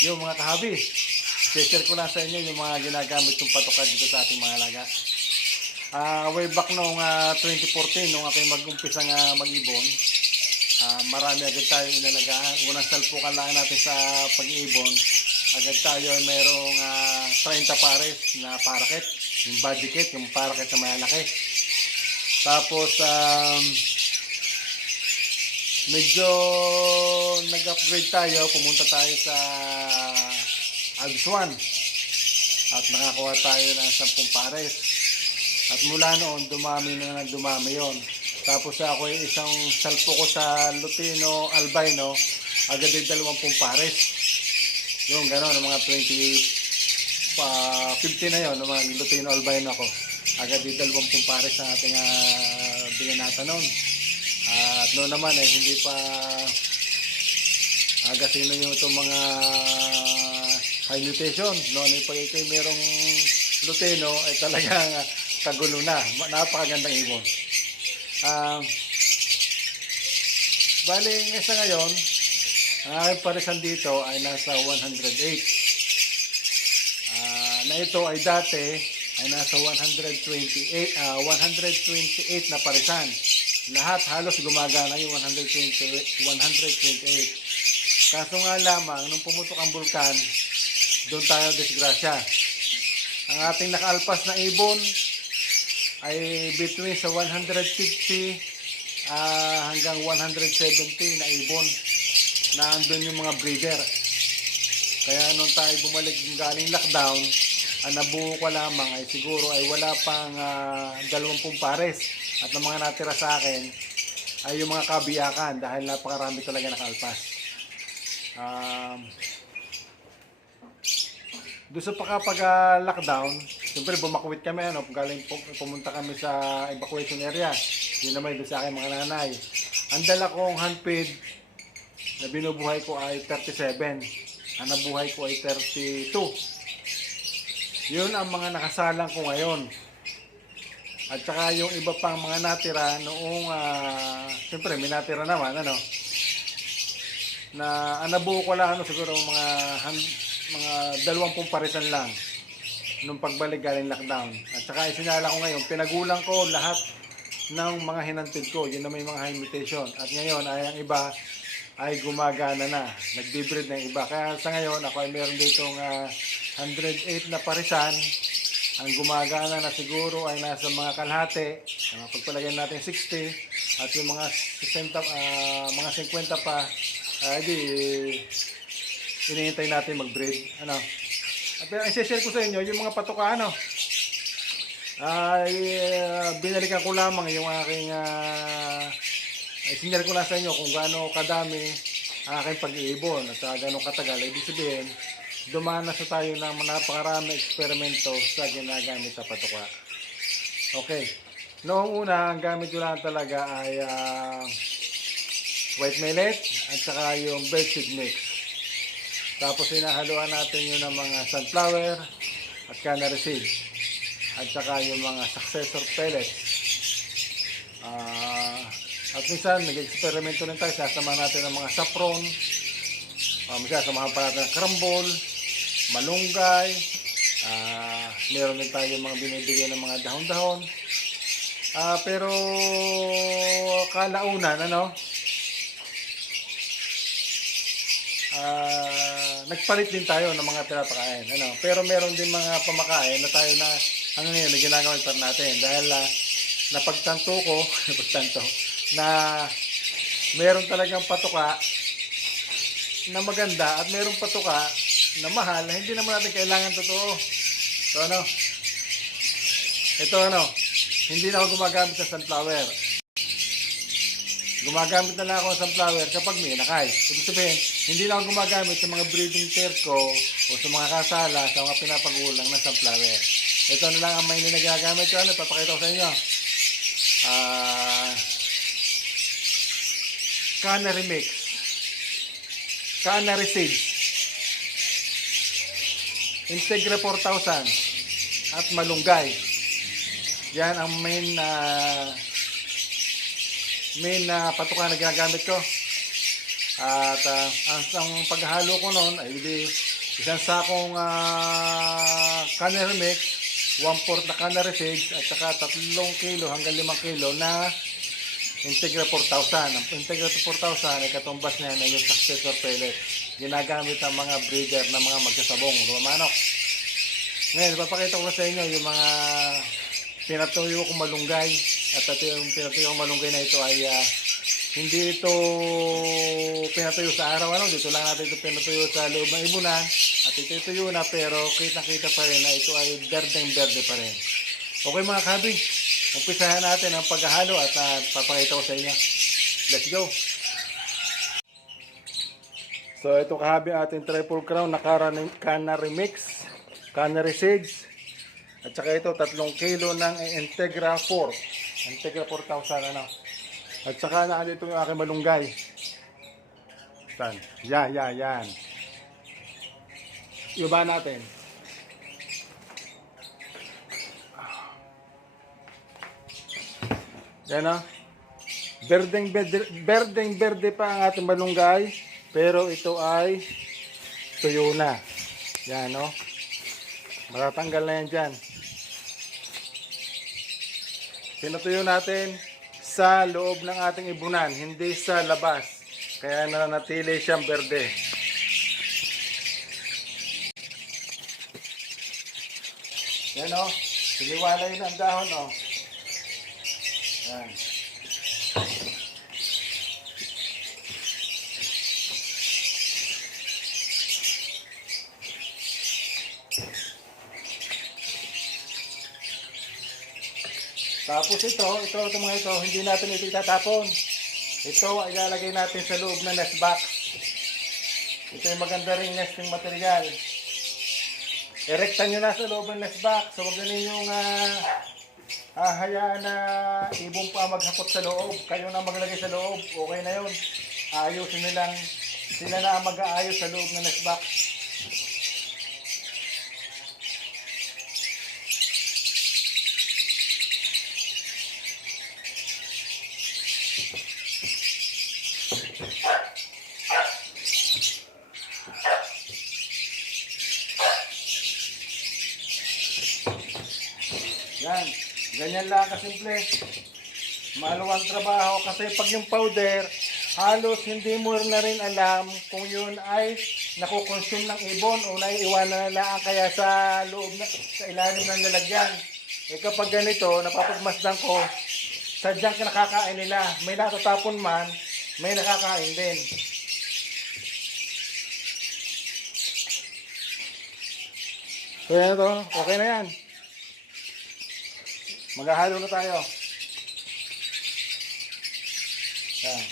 Yung mga kahabi, share ko lang sa inyo yung mga ginagamit kong patoka dito sa ating mga alaga. Way back noong 2014, nung ako'y mag-umpisa nga mag-ibon, marami agad tayo inalagaan. Unang salpukan lang natin sa pag-iibon, agad tayo mayroong 30 pares na paraket, yung body kit, yung paraket na malaki. Tapos, medyo nag-upgrade tayo, pumunta tayo sa Alps 1 at nakakuha tayo ng 10 pares. At mula noon, dumami na dumami yon. Tapos ako ay isang salpo ko sa Lutino Albino, agad ay 20 pares. Yung gano'n, ng mga 50 na yon, ng mga Lutino Albino ko. Agad ay 20 pares ang ating binanata noon. At noon naman hindi pa agasino yung itong mga high mutation. Noon pag ikaw merong Lutino ay talagang kagulo na. Napakagandang ibon. Bali, sa ngayon, ang aking parisan dito ay nasa 108. Na ito ay dati ay nasa 128 na parisan. Lahat halos gumagana yung 128. Kaso nga lamang, nung pumutok ang bulkan, doon tayo disgrasya. Ang ating nakaalpas na ibon ay between sa 150 hanggang 170 na ibon na andun yung mga breeder. Kaya nung tayo bumalik galing lockdown, ang nabuo ko lamang ay siguro ay wala pang 20 pares. At ng mga natira sa akin ay yung mga kabiyakan dahil napakarami talaga nakaalpas. Doon sa pag-lockdown, siyempre bumakwit kami, galing pumunta kami sa evacuation area. Yun naman doon sa akin mga nanay. Ang dala kong handfeed na binubuhay ko ay 37. Ang nabuhay ko ay 32. Yun ang mga nakasalang ko ngayon. At saka yung iba pang mga natira noong, siyempre may natira naman, na nabuo ko lang, siguro mga 20 parisan lang nung pagbalik galing lockdown. At saka isinala ko ngayon, pinagulang ko lahat ng mga hinantid ko, yun na may mga high mutation. At ngayon ay ang iba ay gumagana na, nagbe-breed na yung iba. Kaya sa ngayon ako ay meron ditong 108 na parisan. Ang gumagana na siguro ay nasa mga kalahati, pagpalagyan natin 60, at yung mga 50 pa, di hinihintay natin mag-breed. At i-share ko sa inyo yung mga patoka, ay binalikan ko lamang yung aking, i-share ko lang sa inyo kung gaano kadami ang aking pag-iibon at gaano katagal. Ibig sabihin, dumanas na tayo ng napakarami eksperimento sa ginagamit sa patoka. Okay. Noong una, ang gamit ko lang talaga ay white millet at saka yung birdseed mix. Tapos hinahaluan natin yun ng mga sunflower at canary seed. At saka yung mga successor pellets. At minsan, nag-eksperimento rin tayo. Sasama natin ng mga saffron. Sasamahan pa natin ng karambol, malunggay, meron din tayo mga binibigyan ng mga dahon-dahon. Pero kalaunan, nagpalit din tayo ng mga pinapakain. Pero meron din mga pamakain na tayo na ngayon na ginagawa pa natin. Dahil napagtanto ko, na meron talagang patoka na maganda at mayroong patoka na mahal na hindi naman natin kailangan totoo. So ito hindi na ako gumagamit ng sunflower. Gumagamit na lang ako ng sunflower kapag may nakay. Ibig sabihin, hindi na ako gumagamit sa mga breeding pair ko o sa mga kasala, sa mga pinapagulang na sunflower. Ito na lang ang may nagagamit ko. Papakita ko sa inyo. Canary mix. Canary seeds, Integra 4000 at malunggay. Yan ang main patuka na ginagamit ko. At ang paghahalo ko noon ay isang sakong cannery mix, 1/4 na cannery seeds, at saka 3 kilo hanggang 5 kilo na Integra 4000. Ang Integra 4000 ay katumbas niya na yung successor pellet. Ginagamit ng mga breeder ng mga magsasabong, mga manok. Ngayon, ipapakita ko sa inyo yung mga pinatuyo kong malunggay. At yung pinatuyo kong malunggay na ito ay hindi ito pinatuyo sa araw. Dito lang natin ito pinatuyo sa loob ng ibunan. At ito tuyo na pero kitang-kita pa rin na ito ay berdeng-berde pa rin. Okay mga kabi, umpisahan natin ang paghahalo at papakita ko sa inyo. Let's go! So ito kahabi ating Triple Crown na cannery mix, cannery seeds, at saka ito 3 kilo ng Integra 4, Integra 4000 ano. At saka dito yung aking malunggay. Yan. Iba natin. Yan o. Berdeng-berde pa ang ating malunggay. Pero ito ay tuyo na. Yan o. Matatanggal na yan dyan. Pinatuyo natin sa loob ng ating ibunan, hindi sa labas. Kaya nanatili siyang berde. Yan o. Siliwalay na ang dahon o. Yan. Tapos itong mga ito, hindi natin ito itatapon. Ito ay ilalagay natin sa loob ng nest box. Ito yung maganda ring nesting material. Erektan nyo na sa loob ng nest box. So huwag na ninyong hayaan na ibon pa maghapot sa loob. Kayo na maglagay sa loob. Okay na yun. Ayusin nilang sila na ang mag-aayos sa loob ng nest box. Yan, ganyan lang kasimple. Maluwang trabaho kasi pag yung powder, halos hindi mo na rin alam kung yun ay nakukonsume ng ibon o naiiwanan na lang kaya sa loob sa ilalim ng lalagyan. Kapag ganito, napapagmasdan ko, sadyang kinakakain nila. May natatapon man, may nakakain din. So yan ito, okay na yan. Maghahalo na tayo. Yan.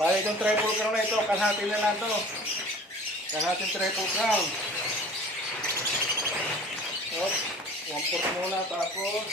Bali itong triple crown na ito, kalahati na lang ito. Kalahating triple crown. So, 1/4 muna tapos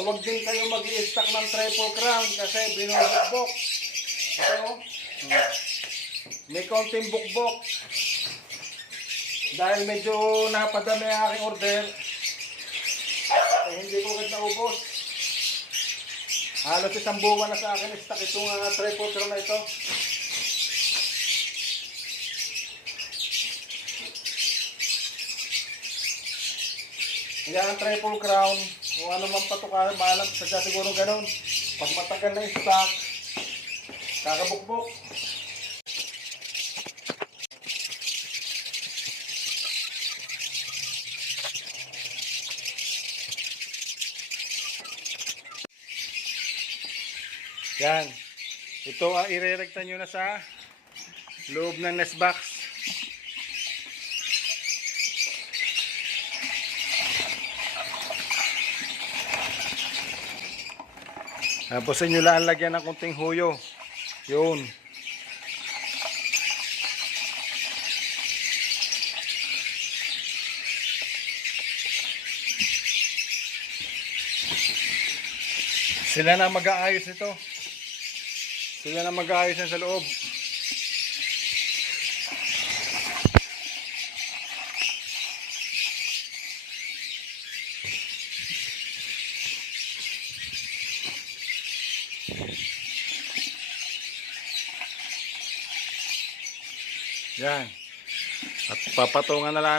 huwag din kayo mag-i-stack ng triple crown kasi binubukbok. Ito, may konting bukbok. Dahil medyo napadami ang aking order, hindi ko agad naubos. Halos 1 buwan na sa akin i-stack itong triple crown na ito. Kaya ang triple crown, kung ano man patukaran, maalam, sadya siguro ganun. Pag matagal na yung stock, kakabukbok. Yan. Ito ang irerekta nyo na sa loob ng nest box. Tapos inyo lang lagyan ng kunting huyo. Yun. Sila na mag-aayos nito. Sila na mag-aayos yan sa loob. Yan. At papatungan na lang